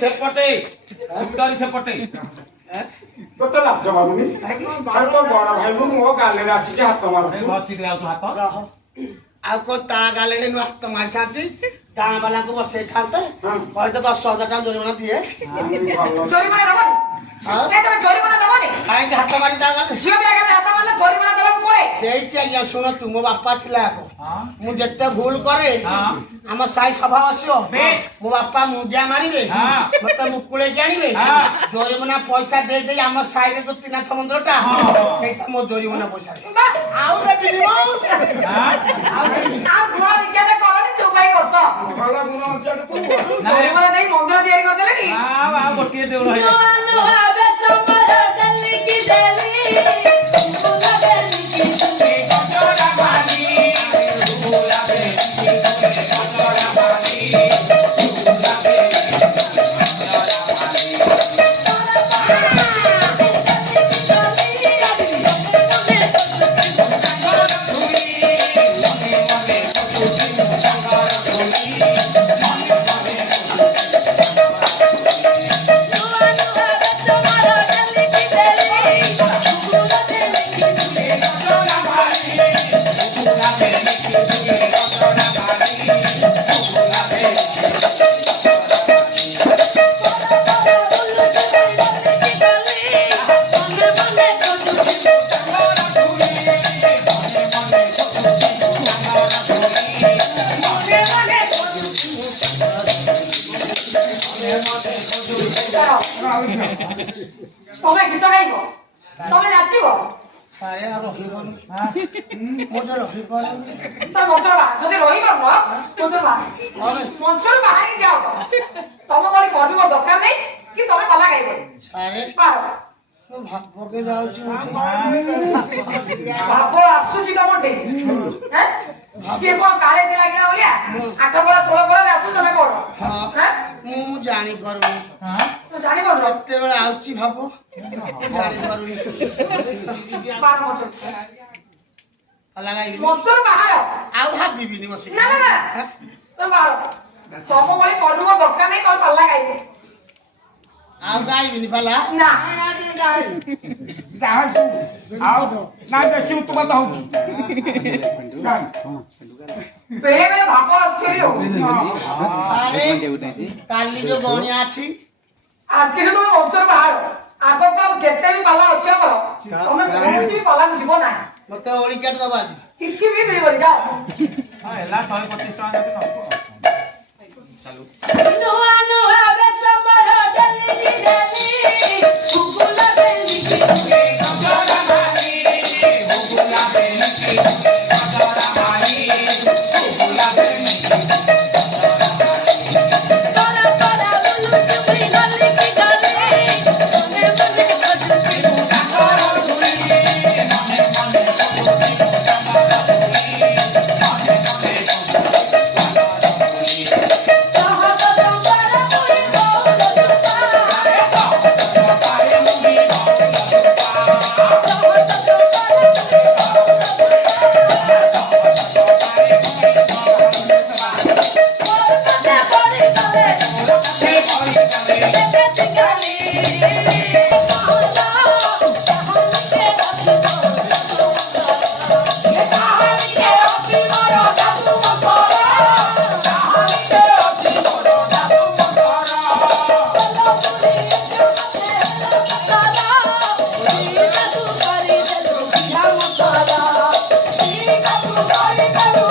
ସେପଟେ ଉତ୍ତରୀ ସେପଟେ ତୋତେ ଲାଜ ମାରୁନି ଆଉ ତ ବଡ ଭାଇ ମୋ ଗାଲେରେ ଆସିକି ହାତ ମାରୁଛୁ ବସି ଦେ ଆଉ ତୁ ହାତ ଆଉ କଣ ତା ଗାଲେରେ ନୁ ହାତ ମାରିଥାନ୍ତି ଗାଁ ବାଲାଙ୍କୁ ବସେଇଥାନ୍ତେ କହିତେ 10,000 ଟଙ୍କା ଜୋରିମାନା ଦିଏ ଜୋରିମାନା ଦବନି ତମେ ଜୋରିମାନା ଦବନି କାହିଁକି ହାତ ମାରି ତା ଗାଲେ ଝିଅ ପିଲା ଗାଲେ ହାତ ମାରିଲେ ଜୋରିମାନା ଦେବାକୁ ପଡେ ଦେଇଛି ଆଜ୍ଞା ଶୁଣ ତୁ ମୋ ବାପା ଥିଲା ଆଗ ମୁଁ ଯେତେ ଭୁଲ କରେ ଆମ ସାହି ସଭା ବସିବ ମୋ ବାପା ମୁଣ୍ଡିଆ ମାରିବେ ମତେ ମୁକୁଳେଇକି ଆଣିବେ ଜୋରିମାନା ପଇସା ଦେଇ ଦେଇ ଆମ ସାହିରେ ଯୋଉ ତ୍ରିନାଥ ମନ୍ଦିରଟା ସେଇଟା ମୋ ଜୋରିମାନା ପଇସା ଆଉ ଦେବିନି ଆଉ ଗୁଣ ବିଚାର କରନି ଚୁପାଇ ବସ ଜୋରିମାନା ଦେଇ ମନ୍ଦିର ତିଆରି କରିଦେଲେଣି ଆଉ ଗୋଟିଏ ଦେଉଳ ହେଇଗଲା ତମେ ଗୀତ ଗାଇବ ତମେ ନାଚିବ ଯଦି ରହିପାରୁନ ମଞ୍ଚରୁ ବାହାରିକି ଯାଅ ତମ ଭଳି କରିବ ଦରକାର ନାହିଁ କି ତମେ କଲା ଗାଇବ ଭାବ ଆସୁଛି ତମ କିଏ କଣ କାଳେ ସେ ଲାଗିଲା ଭଳିଆ 8 ବଳ 16 ବଳରେ ଆସୁ ତମେ କଣ ମୁଁ ଜାଣିପାରୁନି ଜାଣିପାରୁନ କେତେବେଳେ ଆଉଛି ଭାବ ଜାଣିପାରୁନି ମଞ୍ଚରୁ ବାହାର ଆଉ ଭାବିବିନି ବସିକି ନା ନା ତମେ ବାହାର ତମ ଭଳି କରିବ ଦରକାର ନାହିଁ ତମେ ପାଲା ଗାଇବ ଆଉ ଗାଇବିନି ପାଲା ନା ଆଉ ନାଇଁ ବେଶୀ ଉତ୍ପାତ ହଉଛି ବେଳେ ବେଳେ ଭାବ ଆସୁଛି କାଲି ଯୋଉ ଗଣିଆ ଅଛି ଆଜିଠୁ ତମେ ମଞ୍ଚରୁ ବାହାର ଆଗକୁ ଆଉ ଯେତେ ବି ପାଲା ଅଛି ଆମର ତମେ କୌଣସି ବି ପାଲାକୁ ଯିବ ନାହିଁ ମତେ ଓଳି କାଟି ଦବ ଆଜି କିଛି ବି ମିଳିବନି ଯାଅ ହେଲା 125 ଟଙ୍କା ଦେବି ନବ ଚାଲୁ ନୂଆ ନୂଆ ବେଶ ମୋର ଡେଲି ଡେଲି ଫୁଗୁଲା ବେଲି ଗଜରା ମାଲି ଫୁଗୁଲା ବେଲି ଗଜରା ମାଲି ଫୁଗୁଲା ବେଲି Bye.